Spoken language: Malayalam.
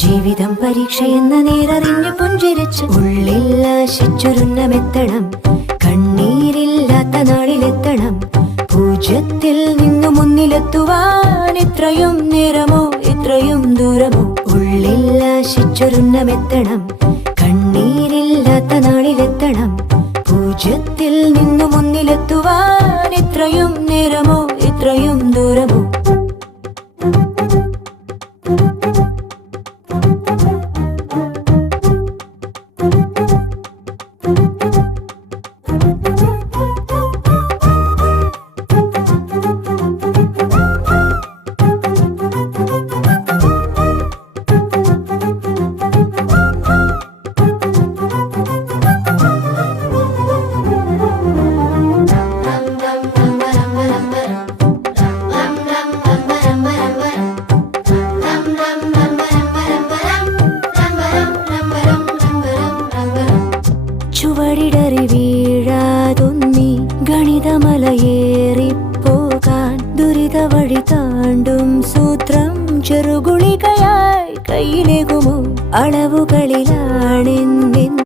ജീവിതം പരീക്ഷയെന്ന നേരറിഞ്ഞു പുഞ്ചിരിച്ച് ഉള്ളിൽ ആശിച്ചൊരുന്നമെത്തണം. കണ്ണീരില്ലാത്ത നാളിലെത്തണം. പൂജ്യത്തിൽ നിന്നു മുന്നിലെത്തുവാൻ ഇത്രയും നേരമോ ഇത്രയും ദൂരമോ? ഉള്ളിൽ ആശിച്ചൊരുന്നമെത്തണം. കണ്ണീരില്ലാത്ത നാളിലെത്തണം. പൂജ്യത്തിൽ നിന്നു മുന്നിലെത്തുവാൻ ഇത്രയും നേരമോ ഇത്രയും ദൂരമോ? ചുവടിടറി വീഴാതൊന്നി ഗണിതമലയേറിപ്പോകാൻ ദുരിത വഴി താണ്ടും സൂത്രം ചെറുകുളികയായി കയ്യിലേകുമോ? അളവുകളിലാണെന്ന്